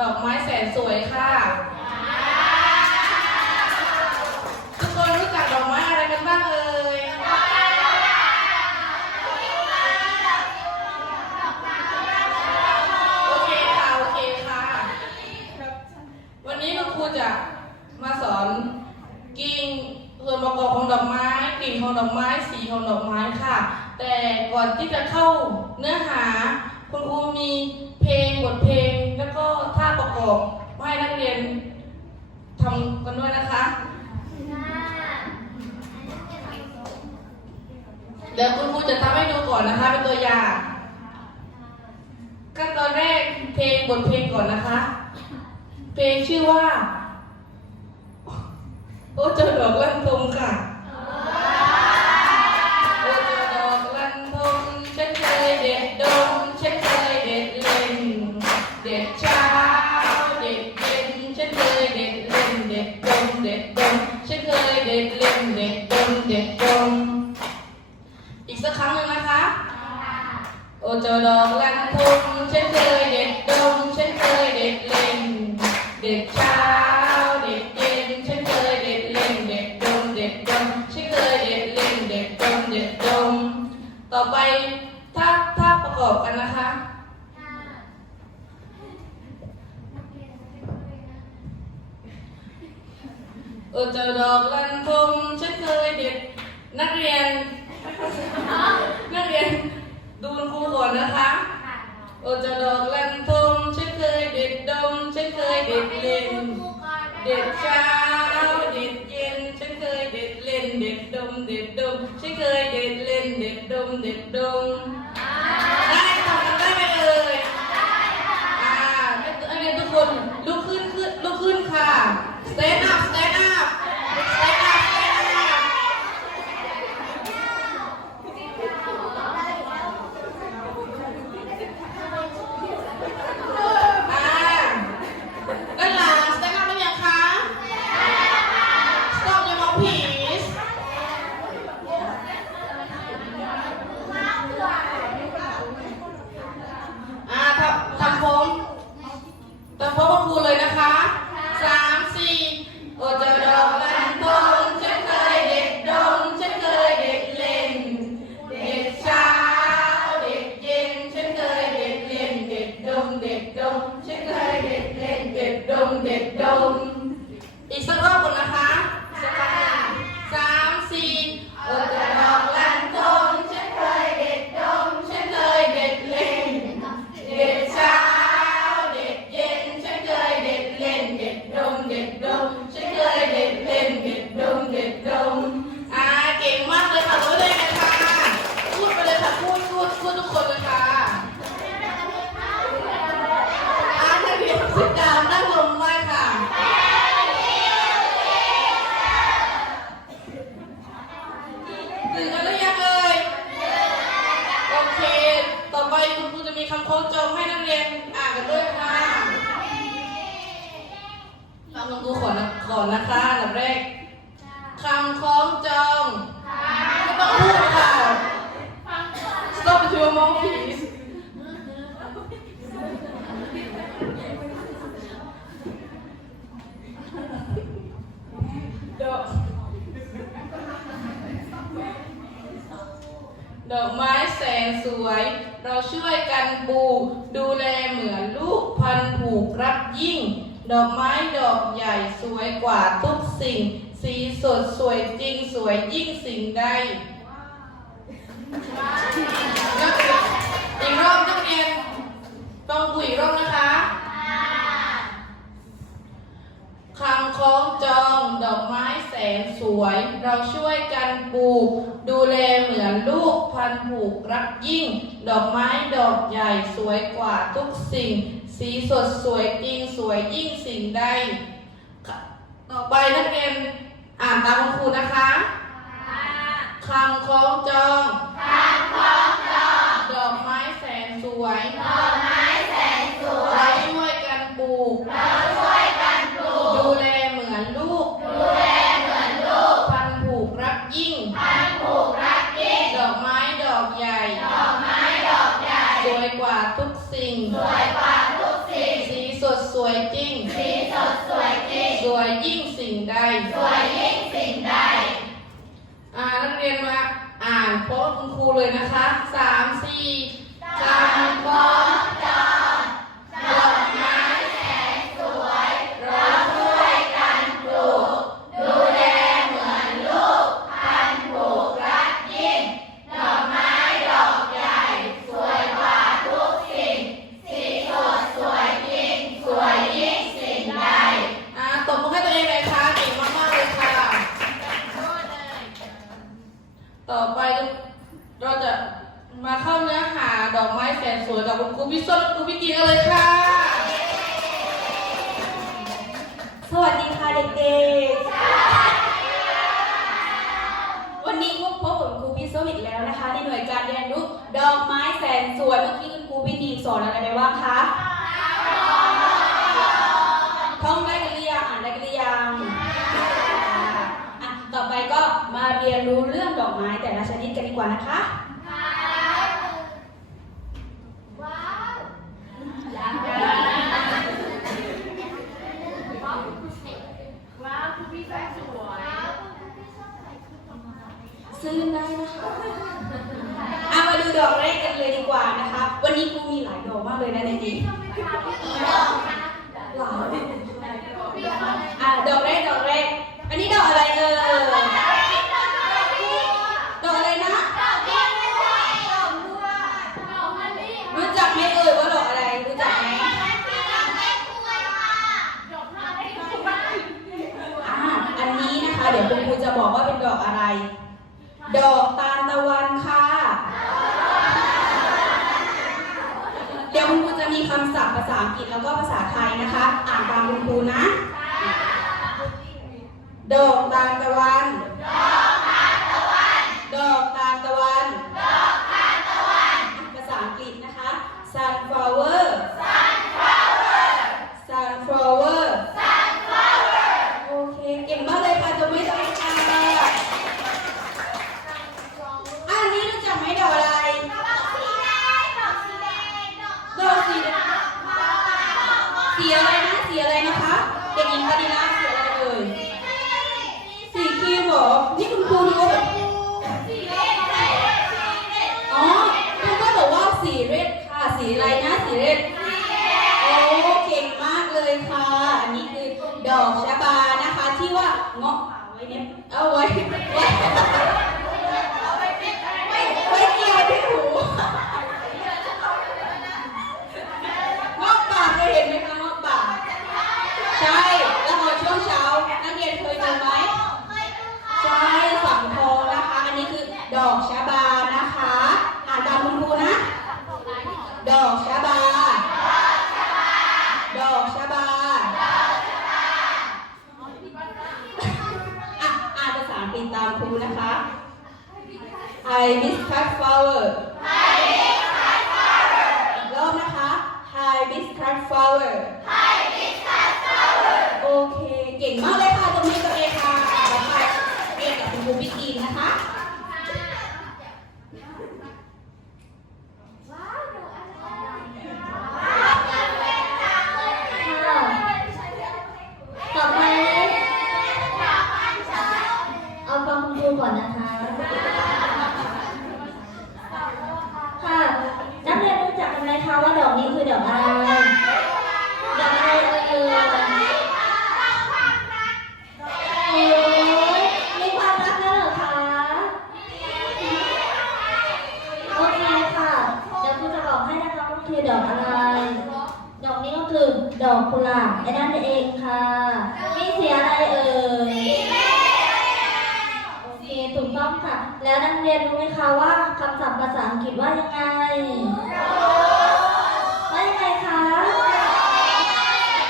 ดอกไม้แสนสวยค่ะ ทุกคนรู้จักดอกไม้อะไรกันบ้างเอ่ยโอเคค่ะ โอเคค่ะ วันนี้คุณครูจะมาสอนกิ่งส่วนประกอบของดอกไม้กิ่งของดอกไม้สีของดอกไม้ค่ะ แต่ก่อนที่จะเข้าเนื้อหา คุณครูมีเพลงบทเพลง ประกอบมาให้นักเรียนทำกันด้วยนะคะ เดี๋ยวคุณครูจะทำให้ดูก่อนนะคะ เป็นตัวอย่างขั้นตอนแรกเพลงบทเพลงก่อนนะคะ เพลงชื่อว่า โอ้เจอดอกลั่นทมค่ะ นเด็ดดมเด็ดดมอีกสักครั้งหนึ่งนะคะ โอเจ้าดอกลันทมฉันเคยเด็ดดมฉัน อ้เจ้าดอกลันทมฉันเคยเด็ดนักเรียน นักเรียนดูครูก่อนนะคะโอ้เจะดอกลันทมฉันเคยเด็ดดมฉันเคยเด็ดเล่น เด็ดเช้าเด็ดเย็นฉันเคยเด็ดเล่น เด็ดดม เด็ดดมฉันเคยเด็ดเล่น เด็ดดม เด็ดดม คำโค้งจองให้นักเรียนอ่านกันด้วยค่ะฟังคุณครูขอนะก่อนะคะอันดับแรกคำคล้องจองไม่ต้องพูดค่ะ Stop with your mouth please ดอกดอกไม้แสนสวย เราช่วยกันปลูกดูแลเหมือนลูกพันธุ์ผูกรักยิ่ง ดอกไม้ดอกใหญ่สวยกว่าทุกสิ่ง สีสดสวยจริงสวยยิ่งสิ่งใดนักเรียนอีกรอบนักเรียนต้องคุยอีกรอบนะคะ คำคล้องจองดอกไม้แสนสวย เราช่วยกันปลูก ดูแลเหมือนลูกพันผูกรักยิ่ง ดอกไม้ดอกใหญ่สวยกว่าทุกสิ่ง สีสดสวยจริงสวยยิ่งสิ่งใดค่ะต่อไปนักเรียนอ่านตามคุณครูนะคะค่ะำฟ้องจอง สิ่งใด อ่านักเรียนมาอ่านพบคุณครูเลยนะคะสามสี่คำฟ้องจอง นะคะในหน่วยการเรียนรู้ดอกไม้แสนสวยเมื่อกี้คุณครูพี่ดีสอนอะไรไปบ้างคะท่องได้กันหรือยังอ่านได้กันหรือยังอะต่อไปก็มาเรียนรู้เรื่องดอกไม้แต่ละชนิดกันดีกว่านะคะว้าวคุณพี่แฟนสวย ซื้อได้นะคะเอามาดูดอกแรกกันเลยดีกว่านะคะ วันนี้ครูมีหลายดอกมากเลยนะในนี้หลายอะดอกแรกดอกแรก อันนี้ดอกอะไรเอ่ยดอกอะไรนะ รู้จักไหมเอ่ยว่าดอกอะไร รู้จักไหมอ่าอันนี้นะคะ เดี๋ยวคุณครูจะบอกว่าเป็นดอกอะไร ดอกตาลตะวันค่ะ เดี๋ยว คุณครูจะมีคำศัพท์ภาษาอังกฤษแล้วก็ภาษาไทยนะคะ อ่านตามคุณครูนะ ดอกตาลตะวัน ดอกตาลตะวัน ภาษาอังกฤษนะคะ sunflower sunflower โอเค เก่งมากเลยค่ะจะไม่ต้องค่ะอันนี้รู้จักไหมดอกอะไร ดอกสี สีอะไรนะสีอะไรนะคะเด็กหญิงปฏินาสีอะไรเอ่ยสีครีมเหรอนี่คุณครูรู้ว่าอ๋อคุณก็บอกว่าสีเรดค่ะสีอะไรนะสีเรดโอ้เก่งมากเลยค่ะ อันนี้คือดอกชะบานะคะที่ว่าเงาะป่าไว้เนี่ยเอาไว้ไว้เกี่ยวที่หูเงาะป่าเคยเห็นไหมคะเงาะป่า ใช่ แล้วพอช่วงเช้า นักเรียนเคยดูไหม ใช่สังทองนะคะ อันนี้คือดอกชะบานะคะ อ่านตามคุณครูนะ ดอกชะบา ดอกชะบา อะอ่านภาษาอังกฤษตามครูนะคะ Hibiscus flower อีกรอบนะคะ Hibiscus flower โอเค เก่งมากเลยค่ะตรงนี้ตัวเองค่ะต่อไปเรียนกับคุณครูพี่กีนนะคะ ต่อไปเอาฟังคุณครูก่อนนะคะ ค่ะ นักเรียนรู้จักกันไหมคะว่าดอกนี้คือดอกอะไร ดอกอะไรเอ่ยโอ้ยมีความรักแล้วเหรอคะ โอเคค่ะ เดี๋ยวครูจะบอกให้นะคะว่า คือดอกนี้ก็คือดอกกุหลาบไอ้นั่นเองค่ะมีสียอะไรเอ่ยโอเคถูกต้องค่ะ แล้วนักเรียนรู้ไหมคะว่าคำศัพท์ภาษาอังกฤษว่ายังไงว่ายังไงคะ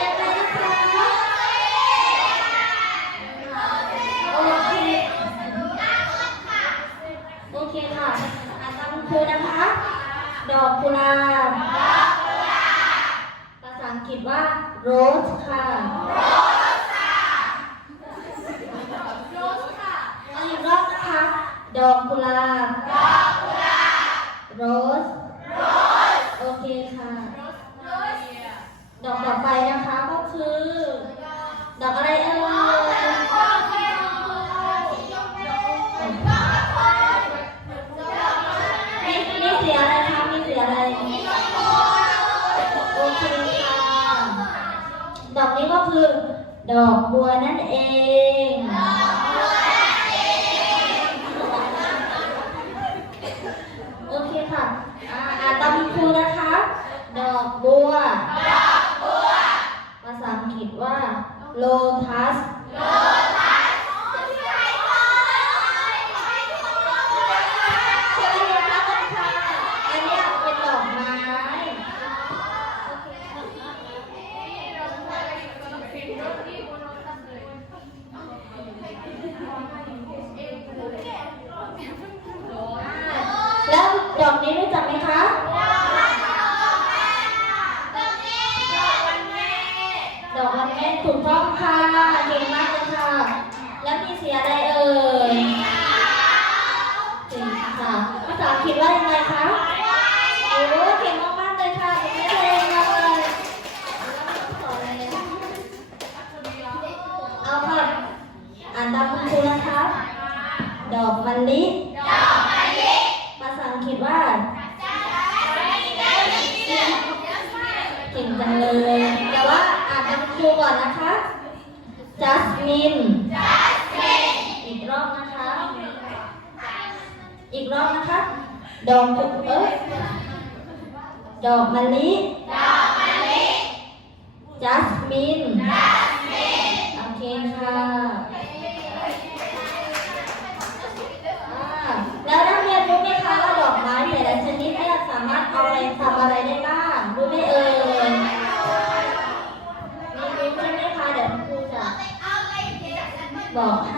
ยังไงนะคะโอเคครูนะคะ ดอกกุหลาบ ษาอังกฤษว่า โรสค่ะอาอีกรอบนะคะดอกกุหลาบ โรส โอเคค่ะ ดอกต่อไปนะคะก็คือ ดอกอะไรเอ่ยมีมีสีอะไรคะ มีสีอะไร โอเคค่ะ ดอกนี้ก็คือ ดอกบัวนั่นเอง โอเคค่ะ อ่าอ่านตามคุณครูนะคะ ดอกบัว ภาษาอังกฤษว่า lotus ใช่แล้วค่ะอันเนี้ยเป็นดอกไม้โอเคค่ะแล้วดอกนี้รู้จักไหมคะ ดอกวันแม่ถูกต้องค่ะเก่งมากเลยค่ะ แล้วมีสีอะไรเอ่ยสีค่ะภาษาอังกฤษว่ายังไงคะโอ้เก่งมากๆเลยค่ะเก่งไม่เลยเลยเอาค่ะ อ่านตามคุณครูนะคะ ดอกมะลิ ภาษาอังกฤษว่า เก่งจังเลย แต่ว่าอ่านตามครูก่อนนะคะ jasmine อีกรอบนะคะ อีกรอบนะคะ ดอกกุเอ้ยดอกมะลิ jasmine โอเคค่ะอ่าแล้วนักเรียนรู้ไหมคะว่าดอกไม้แต่ละชนิดเนี่ยสามารถเอาอะไรทำอะไรได้บ้าง รู้ไหมเอ่ยมีรู้ใช่ไหมคะ เดี๋ยวครูจะ บ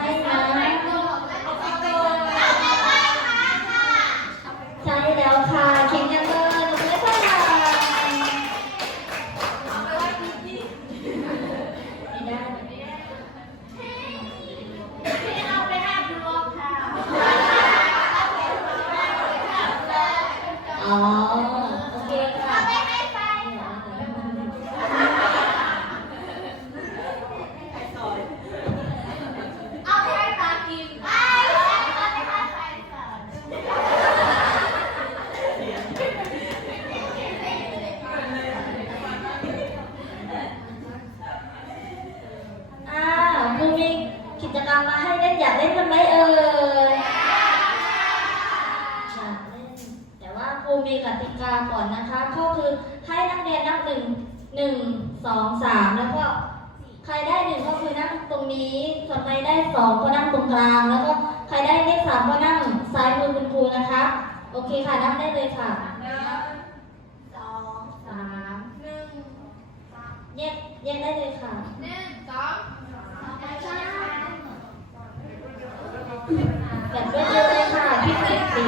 แยกแยกได้เลยค่ะแบบรวดเร็วเลยค่ะพี่เศรษฐี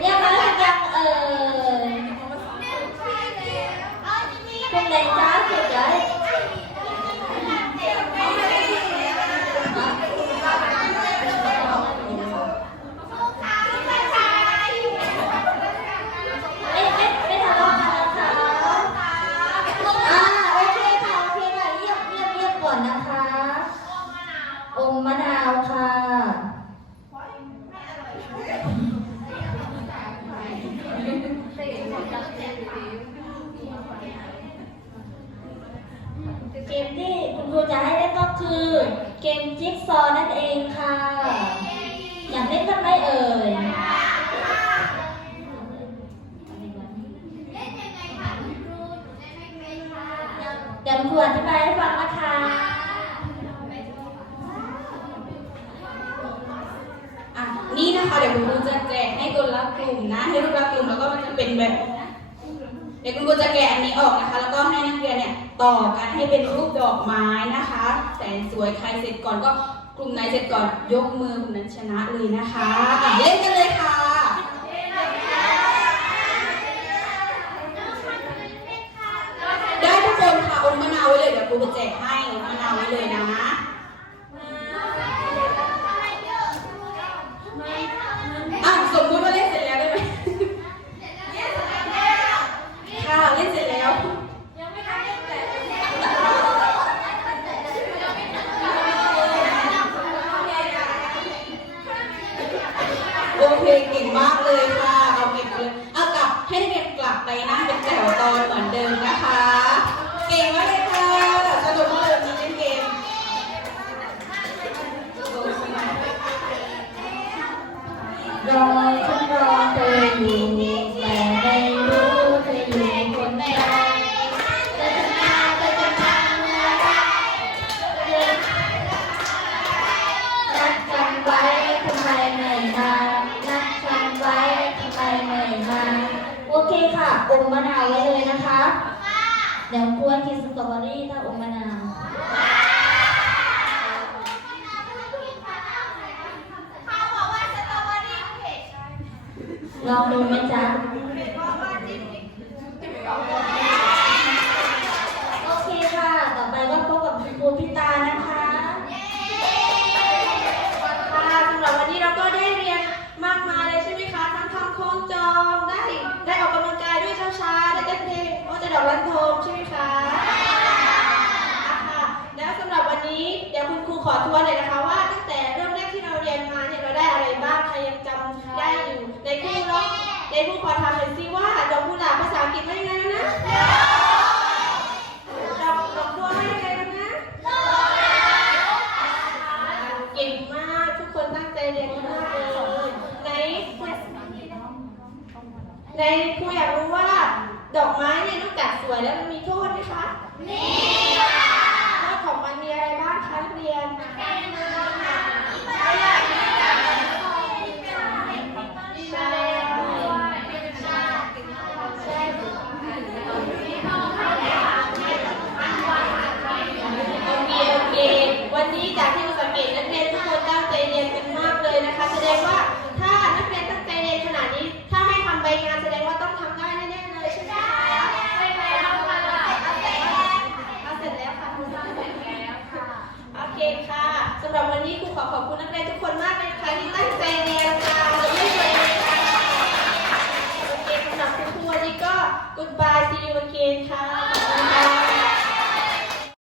เรียกมาหรือยังเอ่ย เป็นไเกมจิ๊กซอนั่นเองค่ะ อยากเล่นกันไหมเอ่ยเดี๋ยวครูอธิบายให้ฟังนะคะอะนี่นะคะเดี๋ยวคุณรูจะแจกให้คนละกลุ่มนะให้รูปละกลุ่มแล้วก็มันจะเป็นแบบ เดี๋ยวคุณครูจะแกะอันนี้ออกนะคะ แล้วก็ให้นักเรียนเนี่ย ต่อกันให้เป็นรูปดอกไม้นะคะ แสนสวยใครเสร็จก่อนก็กลุ่มไหนเสร็จก่อนยกมือกลุ่นั้นชนะเลยนะคะเล่นกันเลย ตอเบอรี่ถ้าอมมะนาวลองดูไหม ซบุ๊กขอทำเหน่อยสิว่าดอกกุหลาบภาษาอังกฤษว่ายังไงแล้วนะดอกดอกบัวว่ายังไงแล้วนะเก่งมากทุกคนตั้งใจเรียนมากเลยไหนในครูอยากรู้ว่า ดอกไม้เนี่ยนอกจากสวยแล้วมันมีโทษไหมคะมีค่ะโทษของมันมีอะไรบ้างคะนักเรียนการเมือ